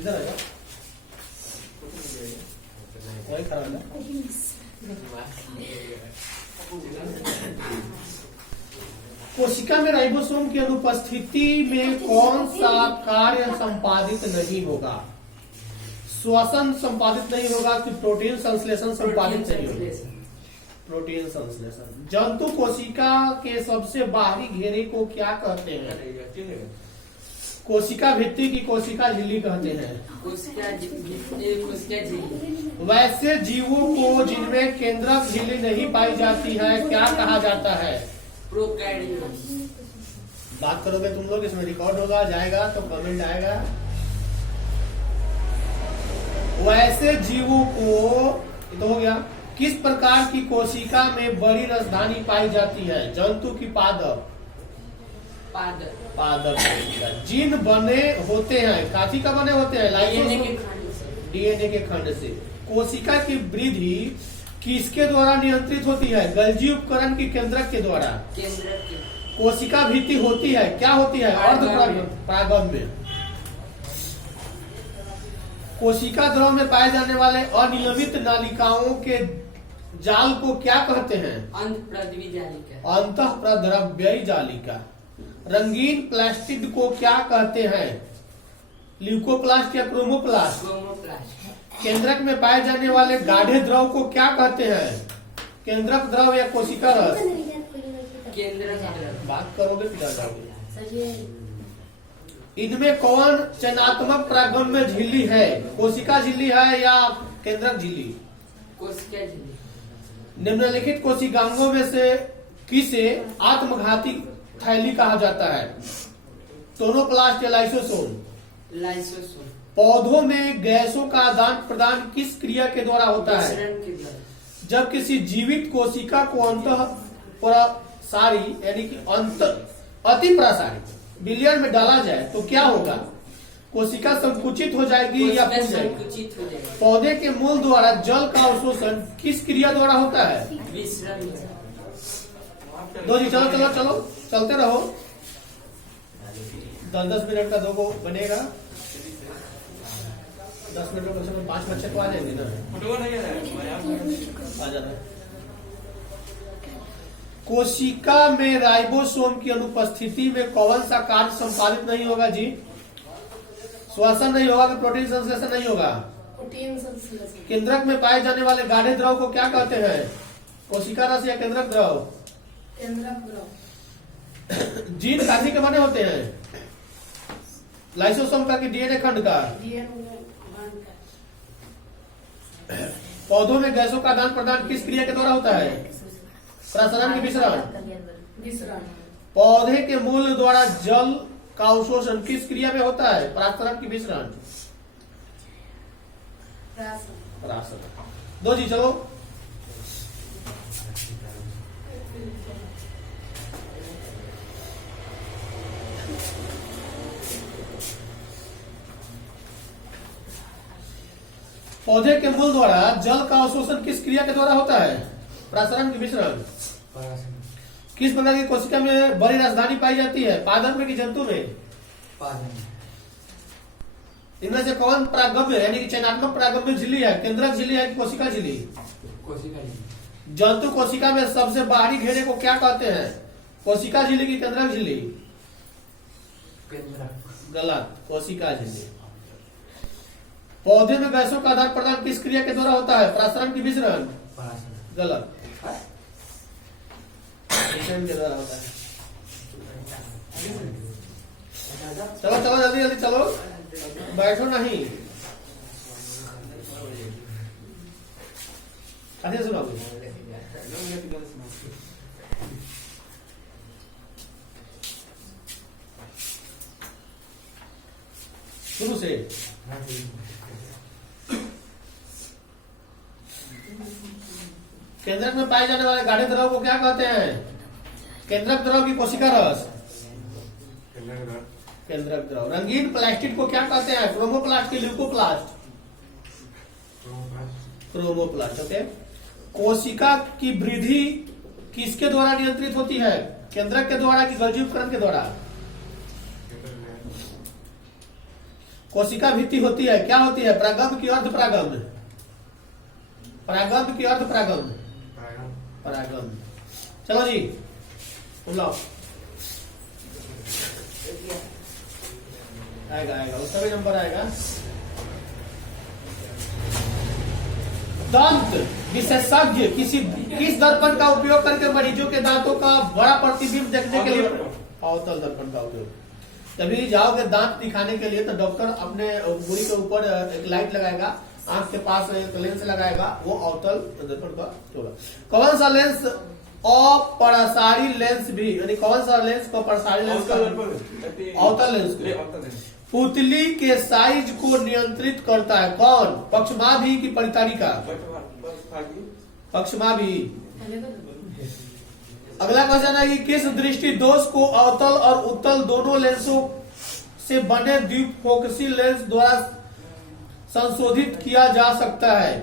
इधर आया वही खड़ा है। कोशिका में राइबोसोम की अनुपस्थिति में कौन सा कार्य संपादित नहीं होगा? श्वसन संपादित नहीं होगा कि प्रोटीन संश्लेषण संपादित नहीं होगा? प्रोटीन संश्लेषण। जंतु कोशिका के सबसे बाहरी घेरे को क्या कहते हैं? कोशिका भित्ति की कोशिका झिल्ली कहते हैं। कोशिका झिल्ली। वैसे जीवों को जिनमें केंद्रक झिल्ली नहीं पाई जाती है क्या कहा जाता है? प्रोकैरियोट्स। बात करोगे तुम लोग, इसमें रिकॉर्ड होगा, जाएगा तो कमेंट आएगा। वैसे जीवों को, ये तो हो गया। किस प्रकार की कोशिका में बड़ी राजधानी पाई जाती है? जंतु की पादप। पादप कोशिका। जीन बने होते हैं, काफी का बने होते हैं? डीएनए के खंड से। कोशिका की वृद्धि किसके द्वारा नियंत्रित होती है? गोल्गी उपकरण की केंद्रक के द्वारा। कोशिका भित्ति होती है, क्या होती है? अर्धपरागण में। कोशिका द्रव में पाए जाने वाले अनियमित नालिकाओं के जाल को क्या कहते हैं? अंतःप्रद्रव्ययी जालिका। रंगीन प्लास्टिड को क्या कहते हैं? ल्यूकोप्लास्ट या क्रोमोप्लास्ट? केंद्रक में पाए जाने वाले गाढ़े द्रव को क्या कहते हैं? केंद्रक द्रव या कोशिका रस? बात करोगे फिर आ जाओगे। इनमें कौन चयनात्मक परागण में झिल्ली है? कोशिका झिल्ली है या केंद्रक झिल्ली? कोशिका झिल्ली। निम्नलिखित कोशिकांगों में से किसे आत्मघाती थैली कहा जाता है? टोनोप्लास्ट या लाइसोसोम? पौधों में गैसों का आदान प्रदान किस क्रिया के द्वारा होता है? जब किसी जीवित कोशिका को अंतःप्रसारी यानी कि अति प्रसारी विलयन में डाला जाए तो क्या होगा? कोशिका संकुचित हो जाएगी या फूल जाएगी? पौधे के मूल द्वारा जल का अवशोषण किस क्रिया द्वारा होता है? दो जी, चलो चलो चलो, चलते रहो। 10-10 मिनट का 2 बनेगा। 10 मिनट में कम से कम 5 बच्चे तो आ जाएंगे ना? आ जाना। कोशिका में राइबोसोम की अनुपस्थिति में कौन सा कार्य संपादित नहीं होगा जी? श्वसन नहीं होगा कि प्रोटीन संश्लेषण नहीं होगा? प्रोटीन संश्लेषण। केंद्रक में पाए जाने वाले गाढ़े द्रव को क्या कहते हैं? कोशिका रस या केंद्रक द्रव? केंद्रक द्रव। जीन काफी के बने होते हैं? लाइसोसोम का कि डीएनए खंड का? पौधों में गैसों का आदान प्रदान किस क्रिया के द्वारा होता है? प्रसरण की विसरण? पौधे के मूल द्वारा जल का अवशोषण किस क्रिया में होता है? परासरण की विसरण? परासरण। 2 जी, चलो। पौधे के मूल द्वारा जल का अवशोषण किस क्रिया के द्वारा होता है? प्रसरण की विसरण? किस प्रकार की कोशिका में बड़ी राजधानी पाई जाती है? पादप में कि जंतु में? इनमें से कौन परागम्य यानी कि चयनात्मक परागम्य झिल्ली है? केंद्रक झिल्ली है कि कोशिका झिल्ली? जंतु कोशिका में सबसे बाहरी घेरे को क्या कहते हैं? कोशिका झिल्ली की केंद्रक झिल्ली? गलत, कोशिका झिल्ली। पौधे में गैसों का आदान प्रदान किस क्रिया के द्वारा होता है? प्रसरण की विसरण? गलत, के द्वारा होता है। चलो चलो, जल्दी जल्दी चलो, बैठो नहीं। अच्छे सुनो। शुरू से केंद्रक में पाए जाने वाले गाढ़े द्रव को क्या कहते हैं? केंद्रक द्रव की कोशिका रस? केंद्रक द्रव। रंगीन प्लास्टिड को क्या कहते हैं? क्रोमोप्लास्ट की ल्यूकोप्लास्ट? क्रोमोप्लास्ट। ओके। कोशिका की वृद्धि किसके द्वारा नियंत्रित होती है? केंद्रक के द्वारा कि गोल्गी उपकरण के द्वारा? कोशिका भित्ति होती है, क्या होती है? प्रागम की अर्ध प्रागम? प्रागम की अर्ध प्रागम? प्रागम। चलो जी बुलाओ। आएगा उसका भी नंबर आएगा। दंत विशेषज्ञ किस दर्पण का उपयोग करके मरीजों के दांतों का बड़ा प्रतिबिंब देखने के लिए? अवतल दर्पण का उपयोग। जब जाओगे दांत दिखाने के लिए तो डॉक्टर अपने मुड़ी के ऊपर एक लाइट लगाएगा, आंख के पास एक लेंस लगाएगा, वो अवतल दर्पण का होगा। कौन सा लेंस अपरासारी लेंस भी, यानी कौन सा लेंस को अपरासारी लेंस? अवतल लेंस। पुतली के साइज को नियंत्रित करता है कौन? पक्षमाभी की परितारिका? पक्षमाभी। अगला क्वेश्चन है कि किस दृष्टि दोष को अवतल और उत्तल दोनों लेंसों से बने द्विफोकसी लेंस द्वारा संशोधित किया जा सकता है?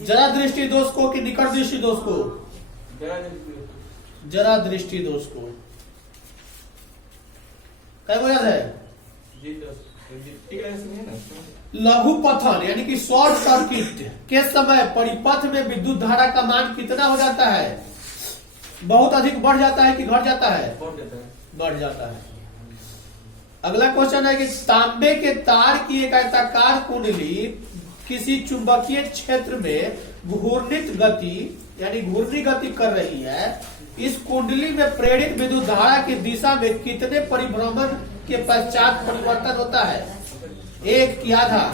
जरा दृष्टि दोष को कि निकट दृष्टि दोष को? जरा दृष्टि दोष को। क्या याद है? लघु पथन यानी कि शॉर्ट सर्किट के समय परिपथ में विद्युत धारा का मान कितना हो जाता है? बहुत अधिक बढ़ जाता है कि घट जाता है? बढ़ जाता है। अगला क्वेश्चन है कि तांबे के तार की एक आयताकार कुंडली किसी चुंबकीय क्षेत्र में घूर्णित गति यानी घूर्णी गति कर रही है। इस कुंडली में प्रेरित विद्युत धारा की दिशा में कितने परिभ्रमण के पश्चात परिवर्तन होता है? एक की आधा?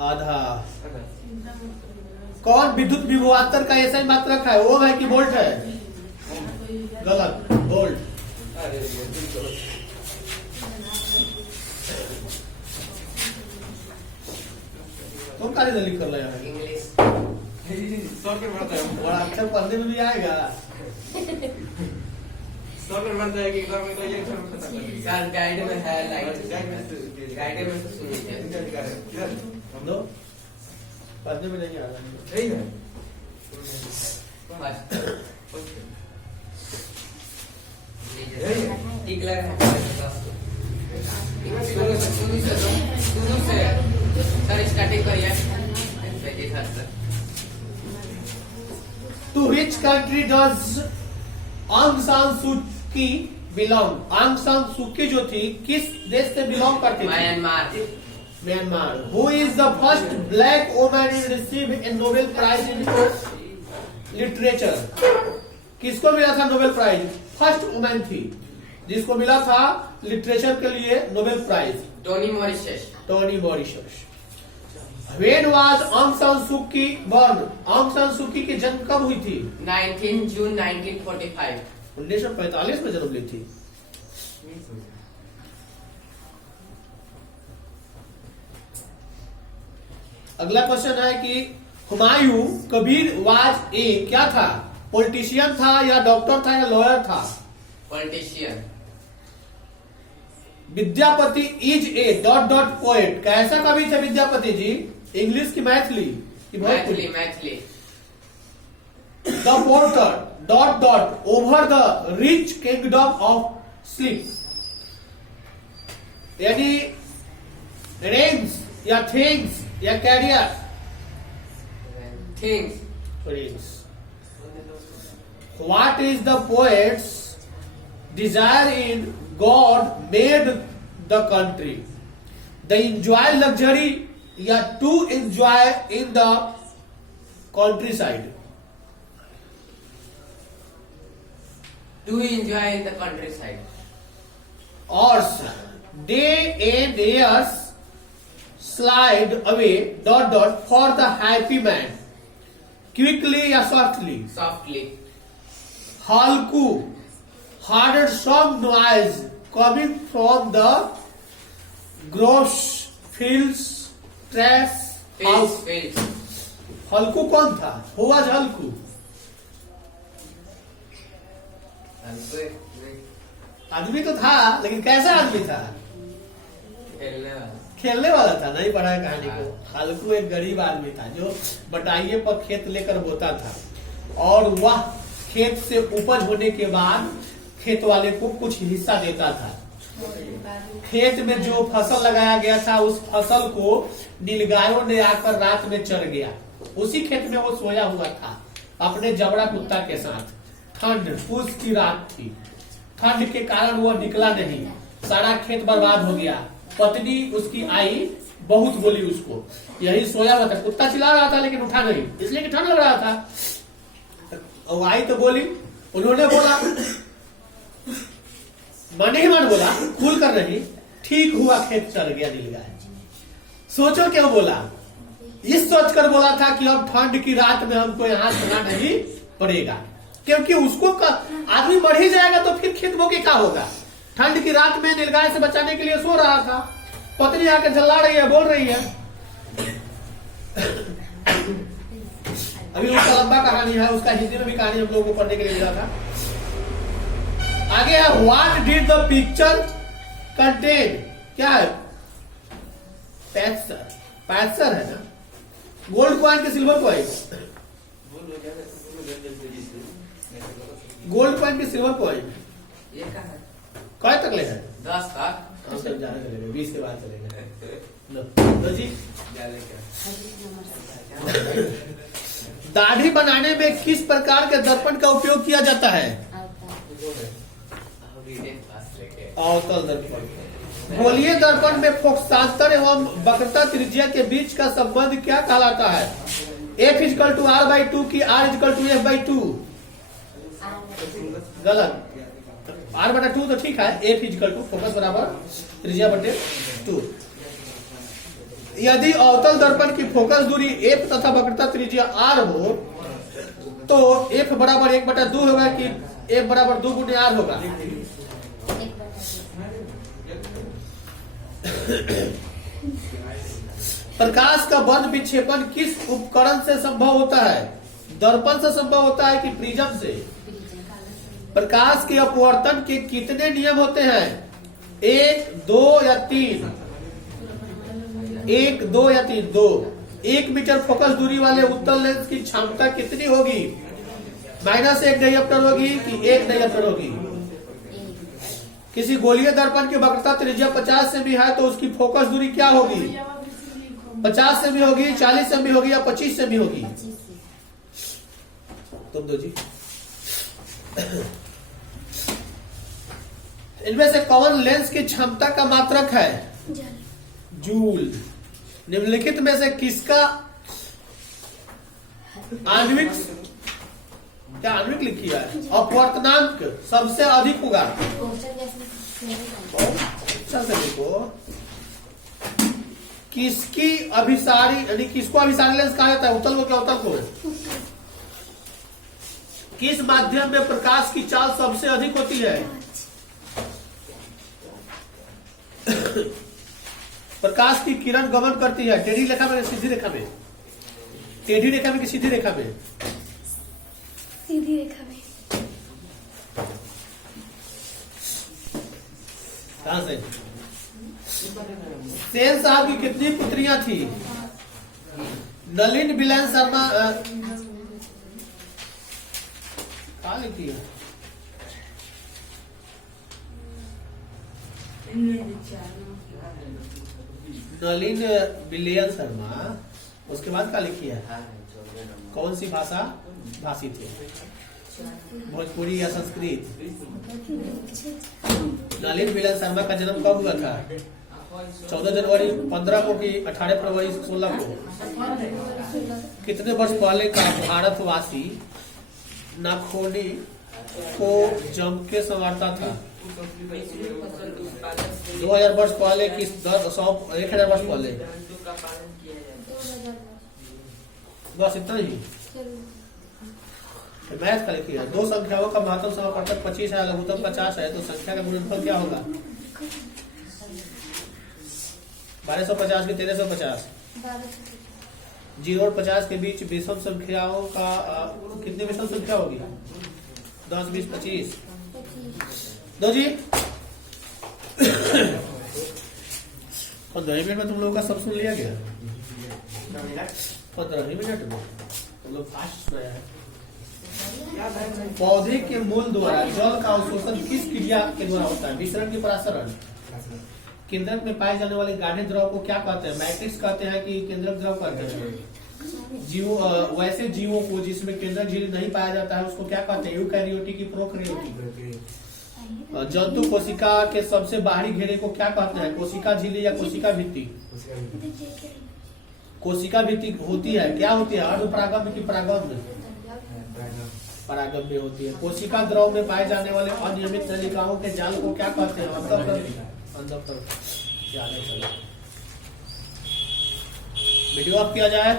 आधा। कौन विद्युत विभवांतर का ऐसा ही मात्रक है? ओम है कि वोल्ट है? गलत, वोल्ट। तुम क्या लिख कर रहे हो? इंग्लिश बड़ा अक्षर पढ़ने में भी आएगा। सर गाइड में है, गाइड में से सुनिए। दो पढ़ने में नहीं आ रहा। ठीक लग रहा है सर, स्टार्टिंग करिए। To which country does Aung San Suu Kyi belong? Aung San Suu Kyi जो थी किस देश से बिलोंग करती थी? Myanmar. Myanmar. Who is the first black woman in receive a Nobel Prize in literature? किसको मिला था नोबेल प्राइज? फर्स्ट वुमेन थी जिसको मिला था लिटरेचर के लिए Nobel Prize. Toni Morrison. Toni Morrison. When was Aung San Suu Kyi born? Aung San Suu Kyi की जन्म कब हुई थी? 19 जून 1945। 1945 में जन्म ली थी। अगला क्वेश्चन है कि हुमायूं कबीर वाज ए क्या था? पॉलिटिशियन था या डॉक्टर था या लॉयर था? Politician. Vidyapati is a dot dot poet कैसा कवि थे विद्यापति जी? इंग्लिश की मैथिली की? Maithili. Maithili. The porter dot dot over the rich kingdom of sleep यानी रेंज या थिंग्स या carrier? Things. What is the poet's desire in God made the country? The enjoy luxury या to enjoy in the countryside? To enjoy in the countryside. Hours, day and years slide away dot dot for the happy man. Quickly या softly? Softly. Halku heard some noise coming from the gross fields trash house. हल्कू कौन था? Who was हल्कू? आदमी तो था लेकिन कैसा आदमी था? खेलने वाला था। नहीं पढ़ा है कहानी को। हल्कू एक गरीब आदमी था जो बटाइये पर खेत लेकर बोता था और वह खेत से उपज होने के बाद खेत वाले को कुछ हिस्सा देता था। खेत में जो फसल लगाया गया था उस फसल को नीलगायों ने आकर रात में चर गया। उसी खेत में वो सोया हुआ था अपने जबड़ा कुत्ता के साथ। ठंड पूस की रात थी, ठंड के कारण वो निकला नहीं, सारा खेत बर्बाद हो गया। पत्नी उसकी आई, बहुत बोली उसको, यही सोया हुआ था, कुत्ता चिल्ला रहा था लेकिन उठा नहीं, इसलिए कि ठंड लग रहा था। वो आई तो बोली, उन्होंने बोला, मन ही मन बोला, खुल कर नहीं, ठीक हुआ खेत चल गया नीलगाय। सोचो क्यों बोला, इस सोचकर बोला था कि अब ठंड की रात में हमको यहाँ सोना नहीं पड़ेगा, क्योंकि उसको आदमी मर ही जाएगा तो फिर खेत बोके क्या होगा। ठंड की रात में नीलगाय से बचाने के लिए सो रहा था, पत्नी आकर झल्ला रही है, बोल रही है। अभी उसका लंबा कहानी है, उसका हिंदी में भी कहानी हम लोगों को पढ़ने के लिए मिला था। आगे है what did the picture contain, क्या है, पैसर है ना, गोल्ड कॉइन के सिल्वर कॉइन, गोल्ड कॉइन के सिल्वर कॉइन ये कहाँ है? कहाँ तक ले है? 10 तक। हम सब जाने चलेंगे, 20 के बाद चलेंगे। लो जी, दाढ़ी बनाने में किस प्रकार के दर्पण का उपयोग किया जाता है? अवतल दर्पण। गोलीय दर्पण में फोकसांतर एवं वक्रता त्रिज्या के बीच का संबंध क्या कहलाता है? F=R/2 की R=F/2? गलत, R/2 तो ठीक है, F= फोकस बराबर त्रिज्या बटे 2। यदि अवतल दर्पण की फोकस दूरी F तथा वक्रता त्रिज्या R हो तो F बराबर 1/2 होगा कि F बराबर 2 गुने R होगा? प्रकाश का वर्ध विक्षेपण किस उपकरण से संभव होता है? दर्पण से संभव होता है कि प्रिज्म से? प्रकाश के अपवर्तन के कितने नियम होते हैं? 1, 2 या 3? 1, 2 या 3? 2। 1 मीटर फोकस दूरी वाले उत्तल लेंस की क्षमता कितनी होगी? -1 डायप्टर होगी कि 1 डायप्टर होगी? किसी गोलीय दर्पण की वक्रता त्रिज्या 50 सेमी है तो उसकी फोकस दूरी क्या होगी? 50 सेमी होगी, 40 सेमी होगी या 25 सेमी होगी? तुम दो जी। इनमें से कौन लेंस की क्षमता का मात्रक है? जूल। निम्नलिखित में से किसका आणविक, क्या आणविक लिखी है, अपवर्तनांक सबसे अधिक होगा? चलते देखो, किसकी अभिसारी, यानी किसको अभिसारी लेंस कहा जाता है? उत्तल को क्या अवतल को? किस माध्यम में प्रकाश की चाल सबसे अधिक होती है? प्रकाश की किरण गमन करती है टेढ़ी रेखा में, सीधी रेखा में? टेढ़ी रेखा में कि सीधी रेखा में? सीधी रेखा में। कहां से? सेन साहब की कितनी पुत्रियां थी? नलिन बिलन शर्मा कहा लिखी है? नलिन बिलियन शर्मा, उसके बाद क्या लिखी है? कौन सी भाषा भाषी थे? भोजपुरी या संस्कृत? नलिन बिलियन शर्मा का जन्म कब हुआ था? 14 जनवरी 15 को कि 18 फरवरी 16 को? कितने वर्ष पहले का भारतवासी नाखोनी को जम के संवारता था? 2000 वर्ष पहले कि 1000 वर्ष पहले? बस इतना ही। मैथ का लिखिए, दो संख्याओं का महत्तम समापवर्तक 25 है, लघुत्तम 50 है, तो संख्या का गुणनफल क्या होगा? 1250 की 1350? 0 और 50 के बीच विषम संख्याओं का कितनी विषम संख्या होगी? 10, 20, 25? दो जी। 15 मिनट में तुम लोगों का सब सुन लिया गया? 15 मिनट में तुम लोग फास्ट सुनाया है। पौधे के मूल द्वारा जल का अवशोषण किस क्रिया के द्वारा होता है? विसरण की परासरण। केंद्रक में पाए जाने वाले गाढ़े द्रव को क्या कहते हैं? मैट्रिक्स कहते हैं कि केंद्रक द्रव कहते हैं? जीवों वैसे जीवों को जिसमें केंद्रक झिल्ली नहीं पाया जाता है उसको क्या कहते हैं? यूकैरियोटिक की प्रोकैरियोटिक। जंतु कोशिका के सबसे बाहरी घेरे को क्या कहते हैं? कोशिका झिल्ली या कोशिका भित्ति? कोशिका भित्ति होती है, क्या होती है? अर्धपरागम्य की परागम्य? परागम्य होती है। कोशिका द्रव में पाए जाने वाले अनियमित नलिकाओं के जाल को क्या कहते हैं? अंतःपरक। वीडियो ऑफ किया जाए।